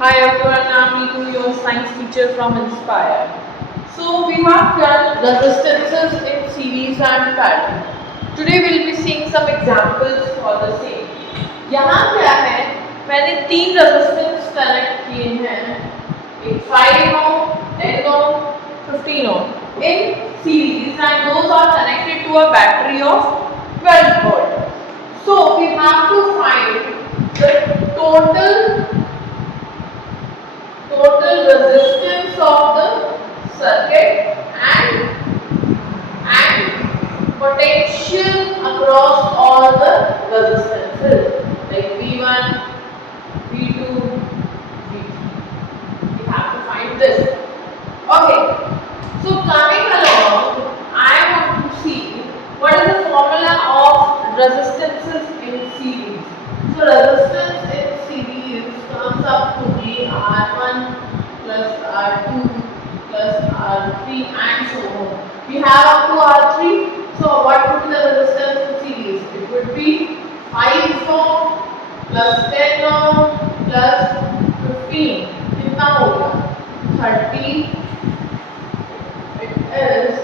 Hi everyone, I'm Neetu, your science teacher from Inspire. So we have done resistances in series and pattern. Today we'll be seeing some examples for the same. यहाँ क्या है? मैंने तीन resistance connect किए हैं, एक 5 ohm, 10 ohm, 15 ohm in series, and those are connected to a battery of 12 volt. So we have to find the total resistance of the circuit and potential across all the resistances like V1, V2, V3. We have to find this. Okay. So coming along, I want to see what is the formula of resistances in series. So resistance in series comes up to be R1 plus R2 plus R3 and so on. We have up to R3. So what would be the resistance in series? It would be 5 ohm plus 10 ohm plus 15. कितना होगा? 30. It is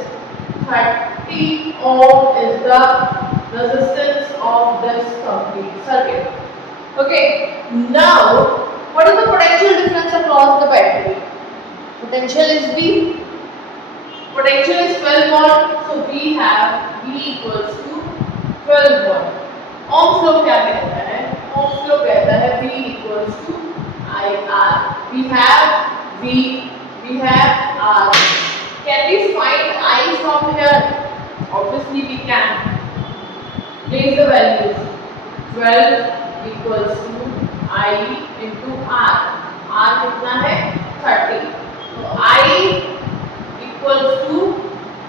30 ohm is the resistance of this complete circuit. Okay, now what is the potential difference across the battery? Potential is V. Potential is 12 volt, so we have V equals to 12 volt. Ohm's law क्या कहता है? Ohm's law कहता है V equals to IR. We have R. Can we find I from here? Obviously we can. Place the values. 12 equals to I into R. R कितना है? 30. So I equals to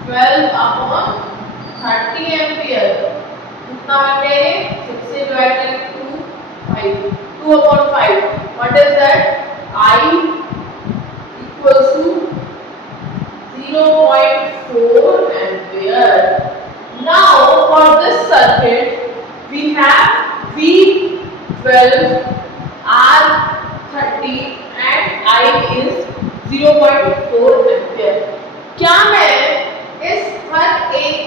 12 upon 30 ampere. कितना बन गया ये? 6 से divide करें 2, 5. 2 upon 5. What is that? I equals to 0.4 ampere. Now for this circuit we have V12, R30 and I is 0.4 ampere. क्या मैं इस हर एक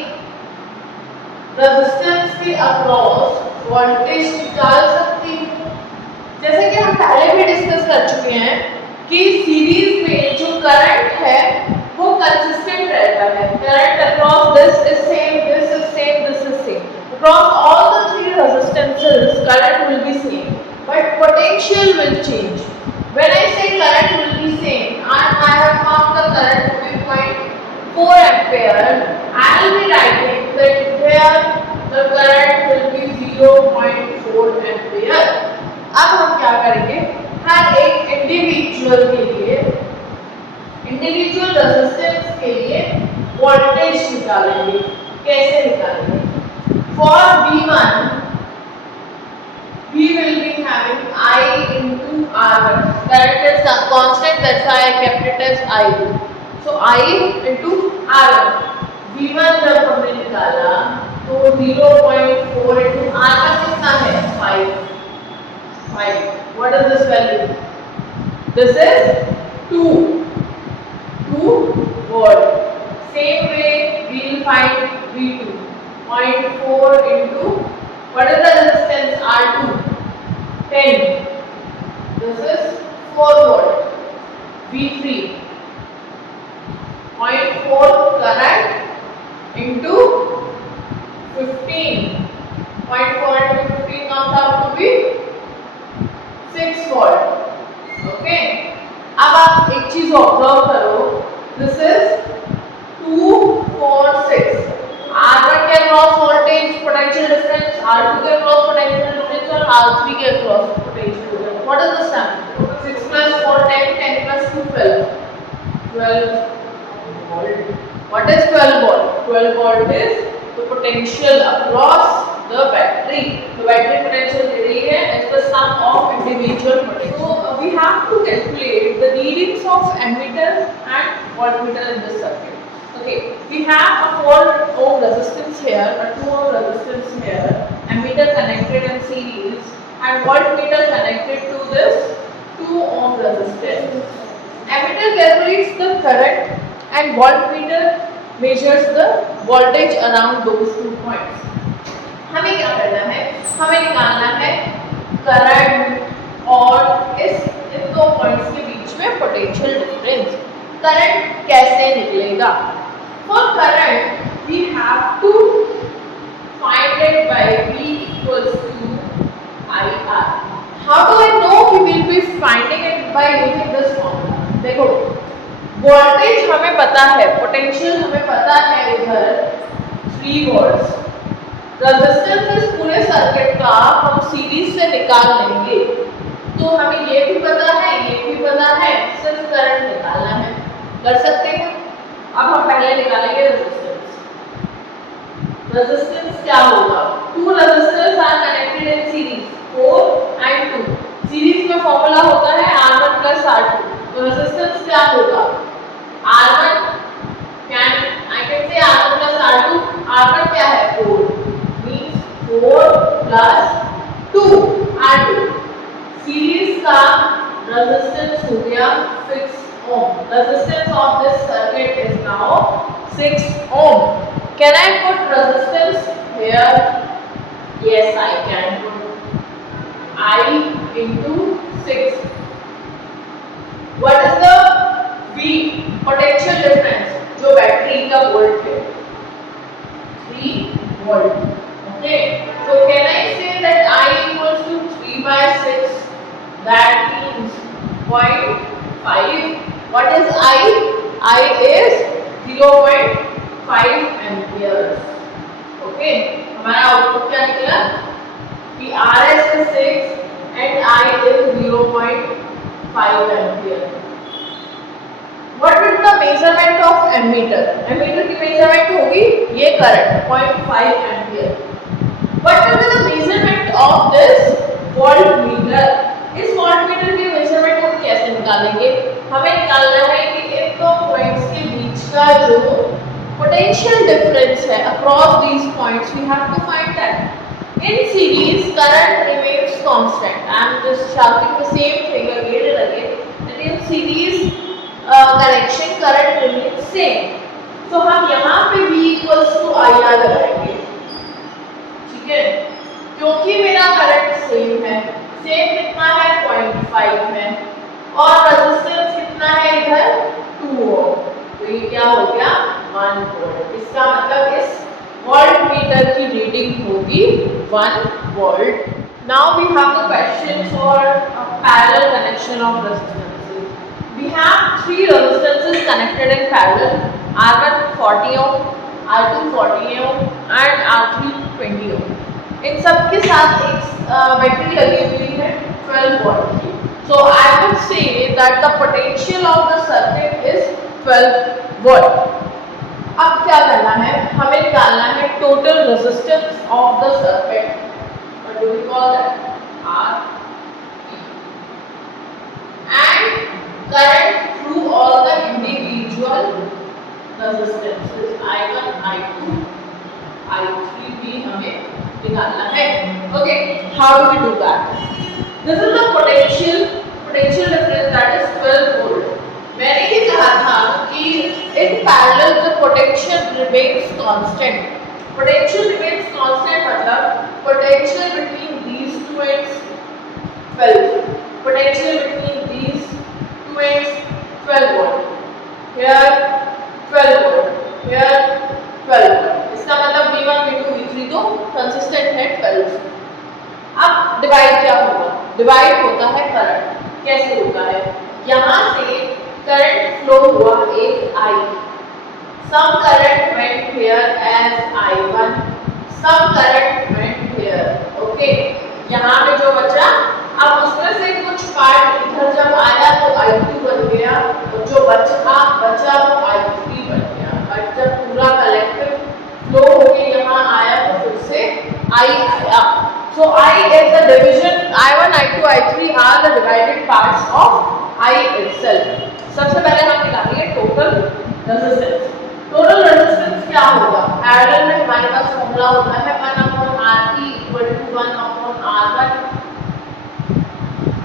रेजिस्टेंस के अक्रॉस वोल्टेज निकाल सकती हूँ? जैसे कि हम पहले भी डिस्कस कर चुके हैं कि सीरीज में जो करंट है वो कंसिस्टेंट रहता है. Current across this is same, this is same, this is same. Across all the three resistances, current will be same, but potential will change. When I say current will be same, and I have found the current to be 0.4 ampere, I will be writing that here the current will be 0.4 ampere. अब हम क्या करेंगे? हर एक individual के लिए, individual resistance के लिए voltage निकालेंगे. कैसे निकालेंगे? For V1, we will be having I into R1. Current is constant, that's why I kept it as I2. So I into R1. V1 जब हमने निकाला तो 0.4 into R1 कितना है? 5. What is this value? This is 2 volt. Same way we will find V2. 0.4 into what is the resistance? R2 10. This is 4 volt. V3 0.4 current into 15. 0.4 into 15 comes out to be 6 volt. Okay. अब आप एक चीज observe करो. This is 2, 4, 6. R1 के across voltage potential difference, R2 के across potential difference और R3 के across potential difference. What is the sum? 6 plus 4 10, 10 plus 2 12 volt. What is 12 volt? 12 volt is the potential across the battery. The battery potential दे रही है as the sum of individual potential. So we have to calculate the readings of ammeter and voltmeter in this circuit. Okay, we have a 4 ohm resistance here, a 2 ohm resistance here, ammeter connected in series and voltmeter connected to this 2 ohm resistance. calculates the current and voltmeter measures the voltage around those 2 points. हमें क्या करना है, हमें निकालना है current और इन 2 points के बीच में पोटेंशियल डिफरेंस। करंट कैसे निकलेगा? For current we have to find it by V equals to IR. How do I know we will be finding it by using this formula? देखो, वोल्टेज हमें पता है, potential हमें पता है इधर 3 वोल्ट्स। रेजिस्टेंस इस पूरे सर्किट का हम सीरीज से निकाल लेंगे, तो हमें ये भी पता है, ये भी पता है, सिर्फ करंट निकालना है। कर सकते हैं? अब हम पहले निकालेंगे रेजिस्टेंस। रेजिस्टेंस क्या होगा? 2 resistors are connected in series, 4 and 2। Series में फॉर्मूला होता है R1 plus R2। तो रेजिस्टेंस क्या होगा? R1 I can say R1 plus R2। R1 क्या है? 4 means 4 plus 2 R2। सीरीज का रेजिस्टेंस हो गया 6 ohm। Resistance of this circuit is now 6 ohm। Can I put resistance here? Yes, I can put I into 6। What is the V? Potential difference जो battery का volt है 3 volt। Okay, so can I say that I equals to 3 by 6? That means 0.5। What is I? I is 0.5 amperes। Okay, हमारा output क्या निकला कि RS is 6 and I is 0.5 ampere। What is the measurement of ammeter? Ammeter की measurement होगी ये current 0.5 ampere। What will be the measurement of this voltmeter? इस voltmeter की measurement हम कैसे निकालेंगे? हमें निकालना है कि इन 2 पॉइंट्स के बीच का जो potential difference है across these points, we have to find that। In series, current remains constant। I am just shouting the same thing again and again that in series connection current remains same। तो हम यहाँ पे V equals to IR लगाएंगे, ठीक है? क्योंकि मेरा current same है, सेम कितना है 0.5 है और रेजिस्टेंस कितना है इधर 2 ओम, तो ये क्या हो गया 1 वोल्ट। इसका मतलब इस voltmeter की रीडिंग होगी 1 volt। Now we have the question for a parallel connection of resistances। We have 3 resistances connected in parallel, R1 40 ohm, R2 40 ohm and R3 20 ohm। इन सब के साथ एक बैटरी लगी हुई है 12 वोल्ट की। So I would say that the potential of the circuit is 12 volt। अब क्या करना है? हमें निकालना है total resistance of the circuit. What do we call that? R and current through all the individual resistances I1, I2, I3 भी हमें निकालना है। Okay, how do we do that? This is the potential difference, that is 12 volt। मैंने ही कहा था कि in parallel the potential remains constant। Potential remains constant मतलब potential between these two ends 12, potential between these two ends 12 volt, here 12 volt, here 12 volt। इसका मतलब V1, V2, V3 तो consistent है 12। अब डिवाइड क्या होगा? डिवाइड होता है करंट। कैसे होता है? यहाँ से करंट फ्लो हुआ एक I, some current went here as I1, some current went here। Okay, यहाँ पे जो बचा, अब उसमें से कुछ पार्ट इधर जब आया तो I2 बन गया और जो बचा वो I3 बन गया। बट जब पूरा कलेक्टिव फ्लो होके यहाँ आया तो फिर से I आया। So I is the division, I1, I2, I3 are the divided parts of I itself। सबसे पहले हम निकालेंगे टोटल रेजिस्टेंस। टोटल रेजिस्टेंस क्या होगा? पैरेलल में हमारे पास फॉर्मूला होता है 1/RT equal to 1/R1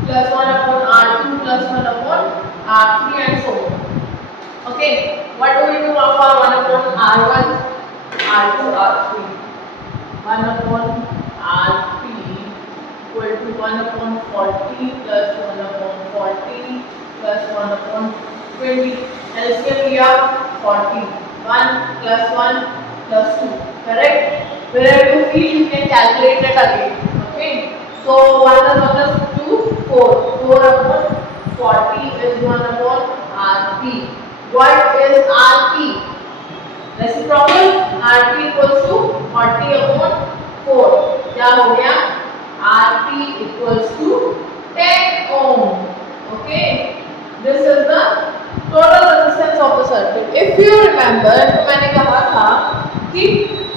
plus 1/R2 plus 1/R3 and so on। Okay, what do we do for 1 upon R1, R2, R3? 1 upon RP equal to 1 upon 40 plus 1 upon 40 plus 1 upon 20. LCM लिया 40. 1 plus 1 plus 2. Correct? Wherever you feel, you can calculate it again. Okay? So 1 plus 1 plus 2, 4. 4 upon 40 is 1 upon RP. What is RP? Reciprocal RP equals to 40 upon 4. क्या हो गया? RP equals to 10 ohm. Okay, this is the total resistance of the circuit. If you remember, तो मैंने कहा था कि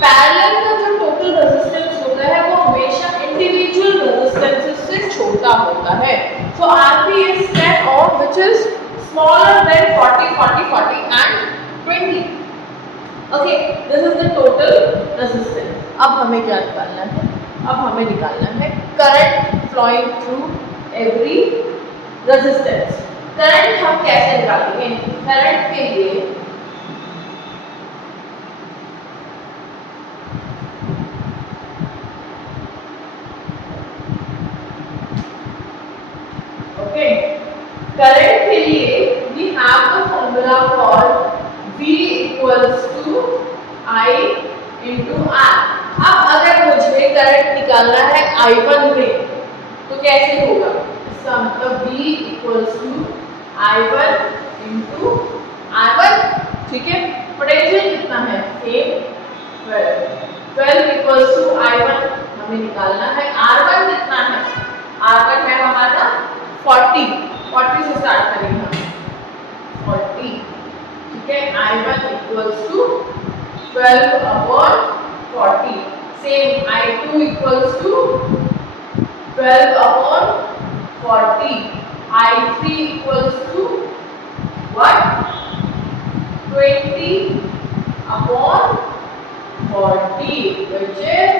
parallel का जो टोटल रेजिस्टेंस होता है वो हमेशा इंडिविजुअल रेजिस्टेंसेस से छोटा होता है. So RP is 10 ohm, which is smaller than 40, 40, 40 and 20. Okay, this is the total resistance. अब हमें क्या निकालना है? अब हमें निकालना है current flowing through every resistance. Current हम कैसे निकालेंगे? करंट के लिए ओके, करंट के लिए we have the formula for V equals to I into R. अब अगर मुझे करंट निकालना है I1 में तो कैसे होगा? इसका मतलब V equals to I1 into R1. ठीक है, पोटेंशियल कितना है? सेम 12. 12 equals to I1 हमें निकालना है. R1 कितना है? R1 है हमारा 40. 40 से स्टार्ट करेंगे हम. 40. ठीक है, I1 equals to 12 upon 40. Same, I2 equals to 12 upon 40. I3 equals to what? 20 upon 40, which is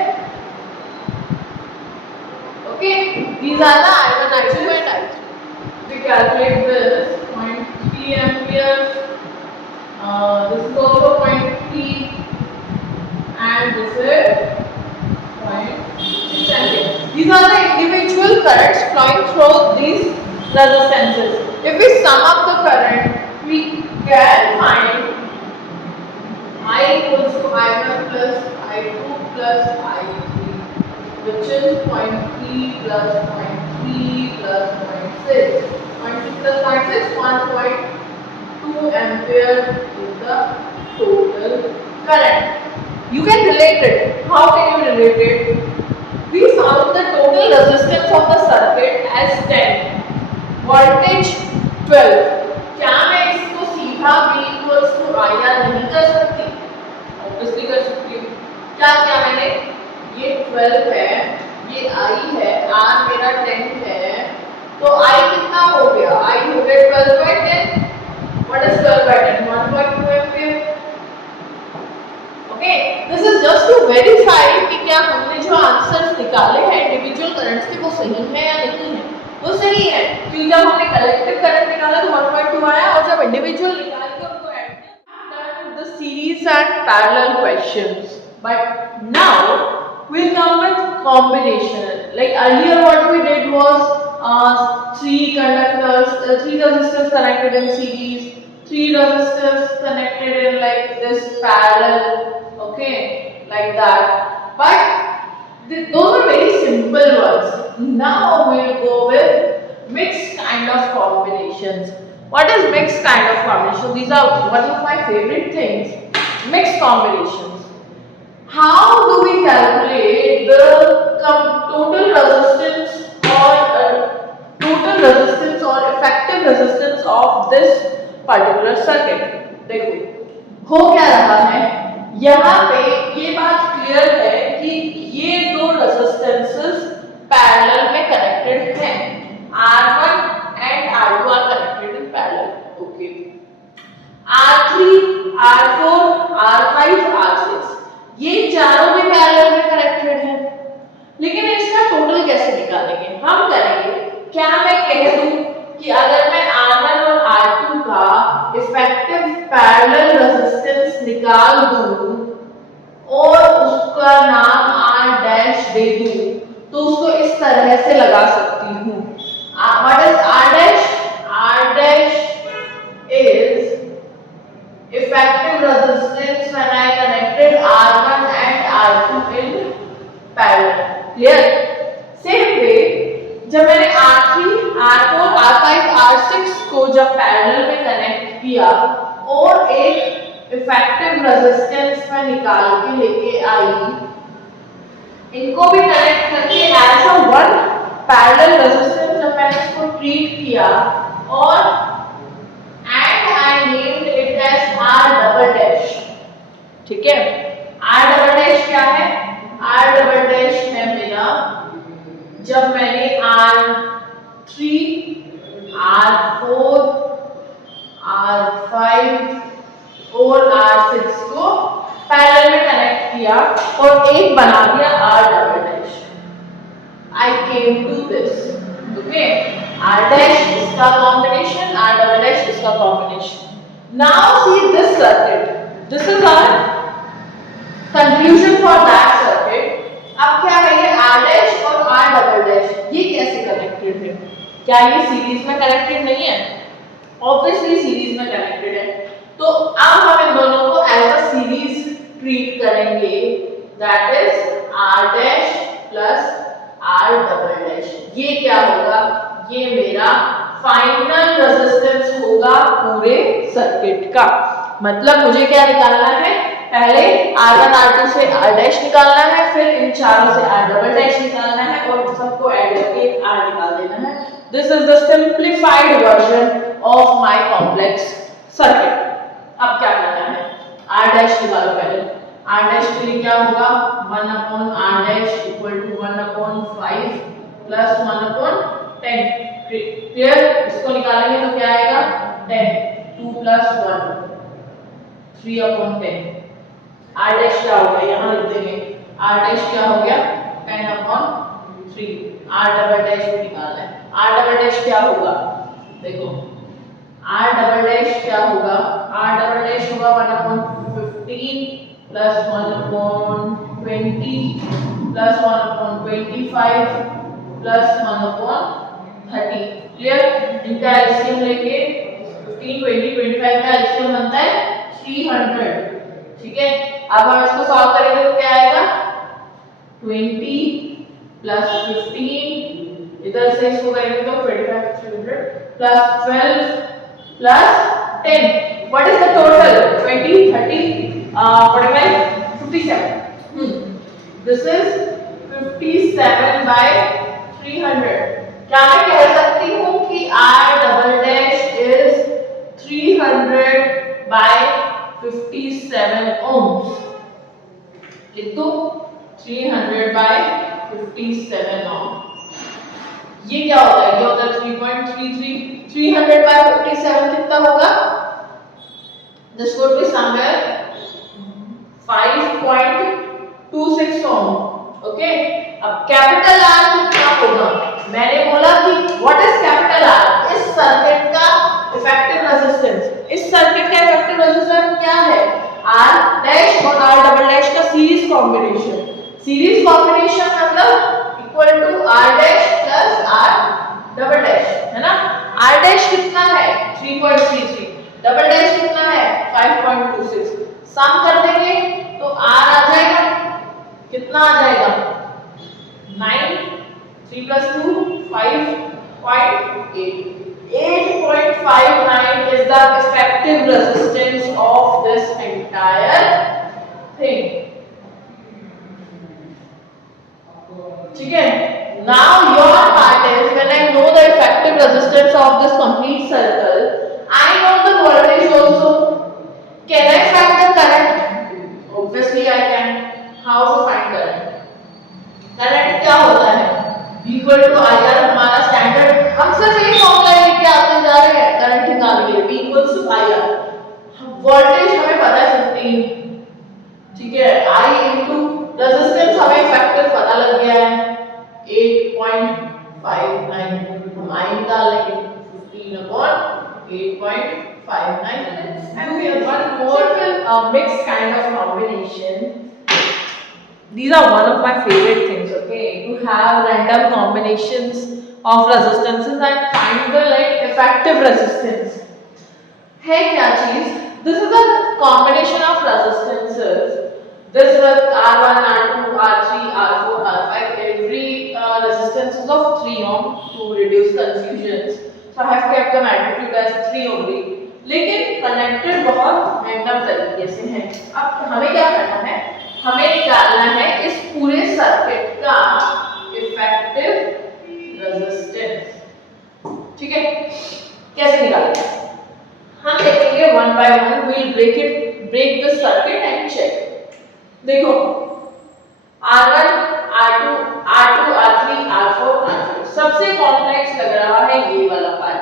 okay. These are the I1, I2 and I3. We calculate this 0.3 amperes. This is also 0.3 and this is 0.6 amperes. These are the individual currents flowing through these resistances. If we sum up the current, we can find I equals to I1 plus I2 plus I3, which is 0.3 plus 0.3 plus 0.6. 0.6 plus 0.6, 1.2 ampere is the total current. You can relate it. How can you relate it? We found the total resistance of the circuit as 10, voltage 12. क्या मैं इसको सीधा V equals to IR नहीं कर सकती? Obviously कर सकती हूँ. क्या क्या मैंने ये 12 है, ये I है, R मेरा 10 है, तो I कितना हो गया? I हो गया 12 by 10. What is 12 by 10? 1.2 ampere. Okay, this is just to verify कि क्या हमने जो आंसर्स निकाले हैं इंडिविजुअल करंट्स के वो सही है या नहीं है. वो सही है क्योंकि जब हमने कलेक्टिव करंट निकाला तो 1.2 आया और जब इंडिविजुअल निकाल के उनको ऐड किया done the series and parallel questions. But now we'll come with combination. Like earlier what we did was three resistors connected in series, three resistors connected in like this parallel, okay, like that. But those are very simple ones. Now we'll go with mixed kind of combinations. What is mixed kind of combination? These are one of my favorite things. Mixed combinations. How do we calculate the total resistance or effective resistance of this particular circuit? देखो हो क्या रहा है, यहाँ पे ये बात clear है कि ये दो रेजिस्टेंसेस पैरेलल में कनेक्टेड हैं. R1 and R2 are connected in parallel. Okay. R3, R4, R5, R6 ये चारों भी पैरेलल में कनेक्टेड हैं. लेकिन इसका टोटल कैसे निकालेंगे? हम करेंगे, क्या मैं कह दूं कि अगर मैं R1 और R2 का इफेक्टिव दे दूं तो उसको इस तरह से लगा सकती हूँ। What is R dash? R dash is effective resistance when I connected R1 and R2 in parallel. Clear? Same way, जब मैंने R3, R4, R5, R6 को जब पैरेलल में कनेक्ट किया और एक इफेक्टिव रेजिस्टेंस में निकाल के लेके आई, इनको भी कनेक्ट करके as a one parallel resistance जब मैंने इसको ट्रीट किया और I named it as R double dash. ठीक है, R double dash क्या है? R double dash है मेरा जब मैंने R3, R4, R5 और R6 को पैरेलल में कनेक्ट किया और एक बना दिया R double dash. I came to this. Okay, R dash इसका combination, R double dash इसका combination. Now see this circuit. This is our conclusion for that circuit. अब क्या है ये R dash और R double dash ये कैसे connected है? क्या ये सीरीज में कनेक्टेड नहीं है? Obviously सीरीज में कनेक्टेड है। तो अब हम इन दोनों को एज अ सीरीज ट्रीट करेंगे. That is R dash plus R double dash. ये क्या होगा? ये मेरा फाइनल रेजिस्टेंस होगा पूरे सर्किट का. मतलब मुझे क्या निकालना है? पहले R1 R2 से R डैश निकालना है, फिर इन चारों से R डबल डैश निकालना है और सबको ऐड करके R निकाल देना है. This is the simplified version of my complex circuit. अब क्या करना है? R डैश निकालो पहले. R डैश के लिए क्या होगा? 1 upon R dash equal to 1 upon 5 plus 1 upon 10. Clear? इसको निकालेंगे तो क्या आएगा? 10. 2 plus 1 3 upon 10. R डैश क्या हो गया? यहाँ लिख देंगे. R डैश क्या हो गया? 10 upon 3. R डबल डैश भी निकालना है. R डबल डैश क्या होगा? देखो R डबल डैश क्या होगा? R डबल डैश होगा 1 upon 15 plus 1 upon 20 plus 1 upon 25 plus 1 upon 30. Clear? इनका एलसीएम लेंगे 15 20 25 का एलसीएम बनता है 300. ठीक है, अब हम इसको सॉल्व करेंगे तो क्या आएगा? 20 प्लस 15 इधर से इसको करेंगे तो 25 300 plus 12 plus 10. What is the total? 20 30 45 57. This is 57 by 300. क्या मैं कह सकती हूँ कि R double dash is 300 by 57 ohms. कितु 300 by 57 ohm. ये क्या होता है? ये होता है 3.33. 300 by 57 कितना होगा? This would be somewhere 5.26 ohm. Okay, अब कैपिटल R कितना होगा? मैंने बोला कि व्हाट इज कैपिटल R? इस सर्किट का इफेक्टिव रेजिस्टेंस. इस सर्किट का इफेक्टिव रेजिस्टेंस क्या है? R डैश और R डबल डैश का सीरीज कॉम्बिनेशन. सीरीज कॉम्बिनेशन मतलब equal to R dash plus R double dash, है ना? R डैश कितना है? 3.33. डबल डैश कितना है? 5.26. सम कर देंगे तो R आ जाएगा. कितना आ जाएगा? 9. 3 plus 2 5.8. 8.59 is the effective resistance of this entire thing. ठीक है? Now your part is when I know the effective resistance of this complete circle, I know the voltage also. Can I find the current? Obviously I can. How to find current? Current क्या होता है? Equal to IR. हमारा standard हम सिर्फ एक formula लेके आते जा रहे हैं करंट निकालने के लिए. V equals to IR. Voltage हमें पता है 15. ठीक है, I into रेजिस्टेंस हमें फैक्टर पता लग गया है 8.59. हम I निकाल लेंगे 15 upon 8.59. And we have one more mixed kind of combination. These are one of my favorite things. Okay, have random combinations of resistances and find the like effective resistance. है क्या चीज? This is a combination of resistances. This was R1, R2, R3, R4, R5. Every resistance is of 3 ohm to reduce confusions. So I have kept the magnitude as 3 only. लेकिन connected बहुत random तरीके से हैं। अब हमें क्या करना है? हमें निकालना है इस पूरे सर्किट का इफेक्टिव रेजिस्टेंस। ठीक है, कैसे निकालेंगे? हम देखेंगे one by one, we'll break the circuit and check। देखो R1, R2, R3, R4, R5 सबसे कॉम्प्लेक्स लग रहा है ये वाला part.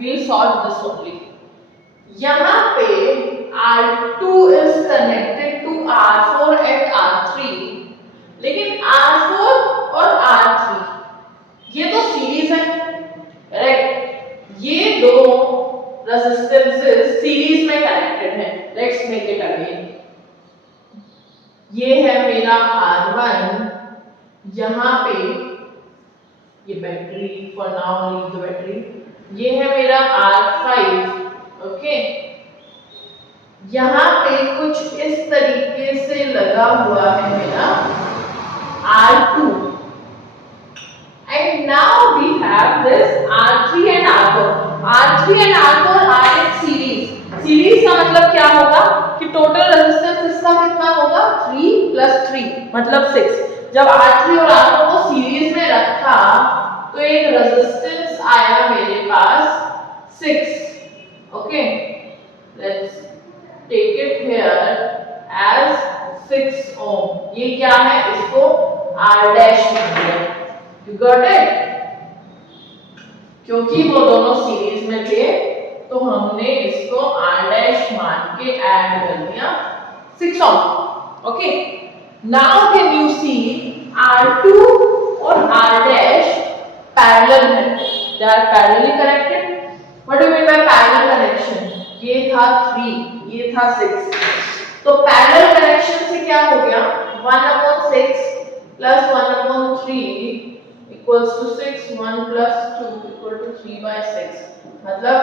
we'll solve this only। यहाँ पे R2 is connected to R4 and R3, लेकिन R4 और R3 ये तो सीरीज है, करेक्ट? ये दो रेजिस्टेंसेस सीरीज में कनेक्टेड हैं। Let's make it again. ये है मेरा R1, यहाँ पे ये battery, for now leave the battery. ये है मेरा R5, ओके। यहाँ पे कुछ इस तरीके से लगा हुआ है मेरा R2, and now we have this R3 and R4. R3 and R4 are in series. Series का मतलब क्या होगा कि टोटल रेजिस्टेंस इसका कितना होगा? 3 + 3 मतलब 6। जब R3 और R4 को सीरीज में रखा तो एक रेजिस्टेंस आया मेरे पास 6। Okay, let's take it here as 6 ohm. ये क्या है? इसको R डैश मान लिया। You got it? क्योंकि वो दोनों सीरीज में थे तो हमने इसको R डैश मान के ऐड कर दिया 6 ohm. Okay, now can you see R2 और R डैश पैरेलल है, they are parallelly connected. What do you mean by parallel connection? ये था 3, ये था 6, तो पैरेलल कनेक्शन से क्या हो गया? 1/6 + 1/3 equals to 6, 1 + 2 equal to 3/6। मतलब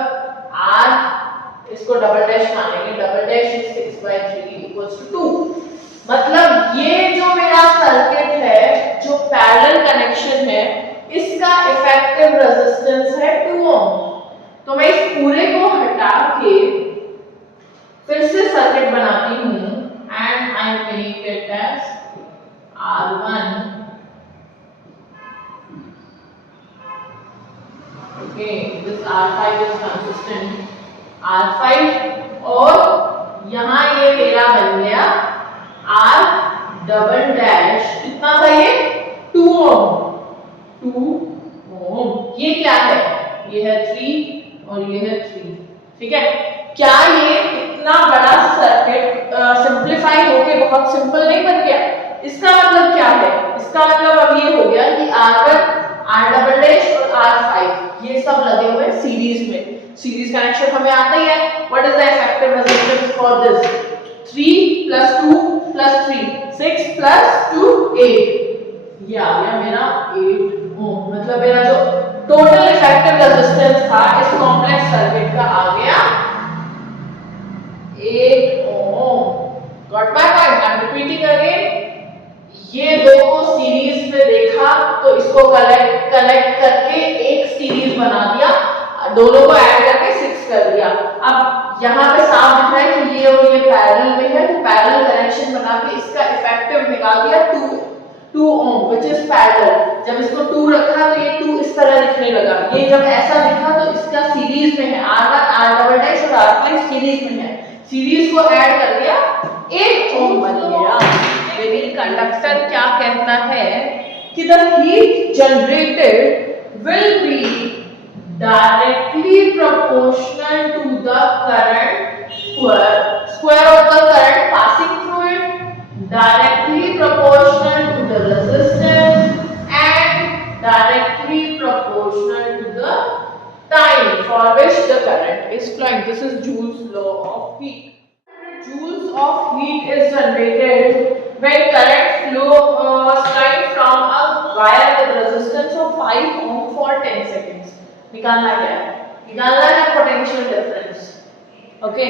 R इसको डबल डैश मानेंगे, double dash is 6/3 equals to 2। मतलब ये जो मेरा सर्किट है, जो पैरेलल कनेक्शन है, इसका इफेक्टिव रेजिस्टेंस है 2 ओम। तो मैं इस पूरे को हटा के फिर से सर्किट बनाती हूँ and I make it as R1, okay, this R5 is consistent, R5, और यहाँ ये मेरा बन गया R डबल डैश। कितना था ये? 2 ओम। 2 ओम। ये क्या है? ये है 3 और ये है 3। ठीक है, क्या ये इतना बड़ा सर्किट सिंप्लीफाई होके बहुत सिंपल नहीं बन गया? इसका मतलब क्या है? इसका मतलब अब ये हो गया कि R1, R डबल डैश और R5 ये सब लगे हुए सीरीज में। सीरीज कनेक्शन हमें आता ही है। What is the effective resistance for this? 3 + 2 + 3, 6 + 2 8। ये आ गया मेरा 8 ओम। मतलब मेरा जो टोटल इफेक्टिव रेजिस्टेंस था इस कॉम्प्लेक्स सर्किट का आ गया 8 ohm. Got my point? I am repeating again. ये दो को सीरीज में देखा तो इसको कनेक्ट करके एक सीरीज बना दिया, दोनों को ऐड करके 6 कर दिया। अब यहाँ पे साफ दिख रहा है कि ये और ये पैरेलल में है, तो पैरेलल कनेक्शन बना के इसका इफेक्टिव निकाल दिया 2 ओम व्हिच इज पैरेलल। जब इसको 2 रखा तो ये 2 इस तरह दिखने लगा। ये जब ऐसा दिखा तो इसका सीरीज में है, R1, R डबल डैश और R5 सीरीज में है। सीरीज को ऐड कर दिया 8 ओम बन गया। लेकिन कंडक्टर क्या कहता है कि the heat generated will be directly proportional to the current square of the current passing through it, directly proportional to the resistance and directly proportional to the time for which the current is flowing. This is Joule's law of heat. Joules of heat is generated when current flow was flowing from a wire with resistance of 5 ohm for 10 seconds. निकालना क्या है? निकालना है potential difference. Okay,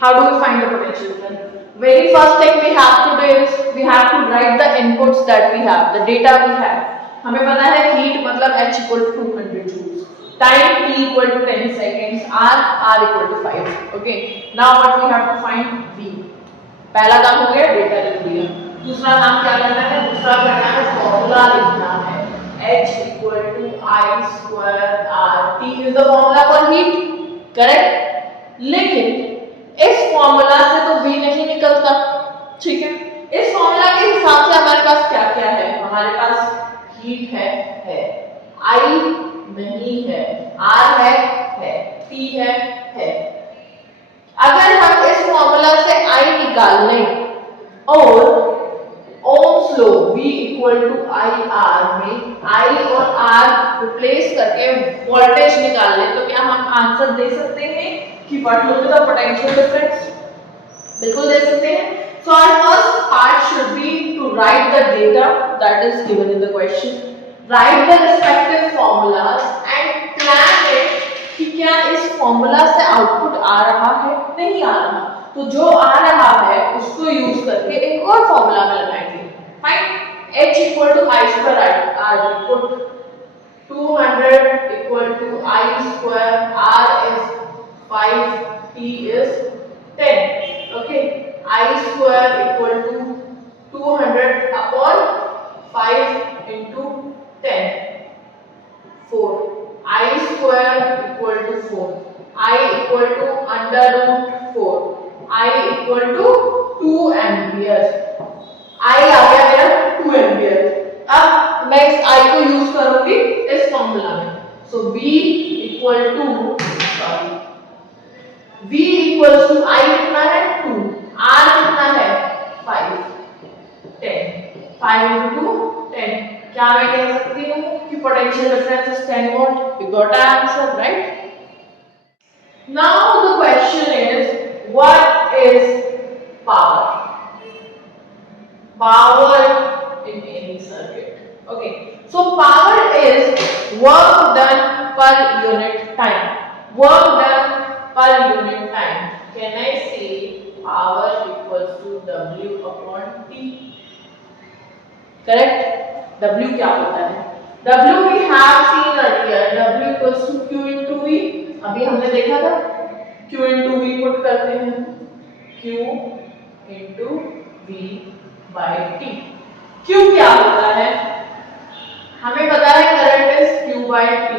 how do we find the potential difference? Very first thing we have to do is we have to write the inputs that we have, the data we have. हमें पता है heat मतलब H equal to 200 joules, time T equal to 10 seconds, R equal to 5. Okay, now what we have to find? V. पहला काम हो गया, data लिख दिया. दूसरा काम क्या करना है? दूसरा करना है फॉर्मूला लिखना है. H equal to I square R. T is the formula for heat, correct? लेकिन इस फॉर्मूला से तो V नहीं निकलता, ठीक है? इस फॉर्मूला के हिसाब से हमारे पास क्या क्या है? हमारे पास हीट है, I नहीं है, R है, T है. अगर हम इस फॉर्मूला से I निकाल लें और Ohm's law V equal to I R में I और R रिप्लेस करके वोल्टेज निकाल लें तो क्या हम आंसर दे सकते हैं कि what will be the potential difference? बिल्कुल दे सकते हैं. So our first part should be to write the data that is given in the question, write the respective formulas and plan it कि क्या इस फॉर्मूला से आउटपुट आ रहा है, नहीं आ रहा. तो जो आ रहा है उसको यूज करके एक और फॉर्मूला में लगाएंगे. Fine. H equal to I square R, put 200 equal to I square, R is 5, T is 10. Okay, I square equal to 200 upon 5 into 10, 4. I square equal to 4. I equal to under root 4. I equal to 2 amperes. I आ गया मेरा 2 amperes. अब मैं इस I को use करूंगी इस formula में. So V equal to V equals to I कितना है 2, R कितना है 5, 10. 5 into 10. क्या मैं कह सकती हूँ कि potential difference is 10 volt? We got our answer, right? Now the question is, what is power? Power in any circuit. Okay, so power is work done per unit time. Work done per unit time. Can I say power equals to W upon T? Correct? W क्या होता है? W we have seen earlier. W equals to Q into V. अभी हमने देखा था. Q into V put करते हैं. Q into V by T. Q क्या होता है? हमें पता है current is Q by T.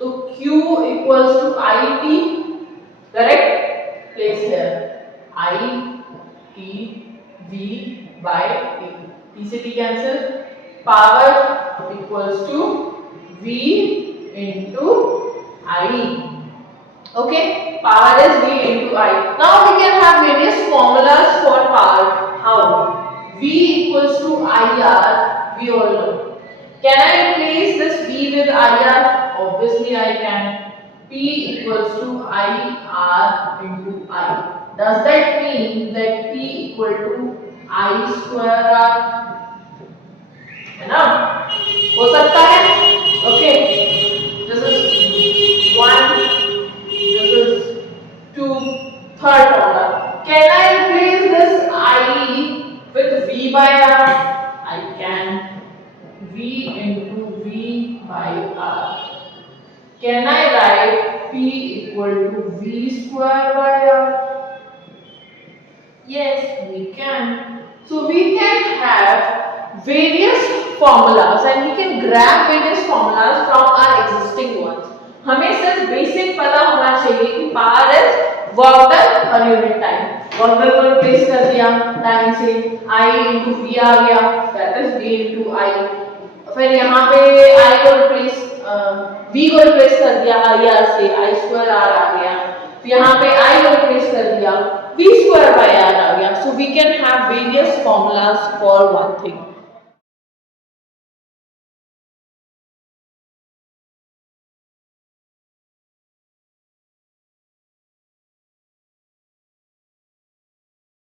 तो Q equals to IT. Correct? Place here. I T V by T. T से T cancel. Power equals to V into I. Okay, power is V into I. Now we can have various formulas for power. How? V equals to IR. We all know. Can I replace this V with IR? Obviously I can. P equals to IR into I. Does that mean that P equal to I square R? है ना? हो सकता है. Okay, this is 1, this is 2, third formula. Can I replace this I with V by R? I can. V into V by R. Can I write P equal to V square by R? Yes, we can. So we can have various formulas and we can grab various formulas from our existing ones. हमें सिर्फ basic पता होना चाहिए कि power is work done per unit time. Work done को replace कर दिया time से, I into V आ गया, that is V into I. फिर यहाँ पे I को रिप्लेस V को रिप्लेस कर दिया IR से, I square R आ गया. यहाँ पे I को रिप्लेस कर दिया, V square by R आ गया. So we can have various formulas for one thing.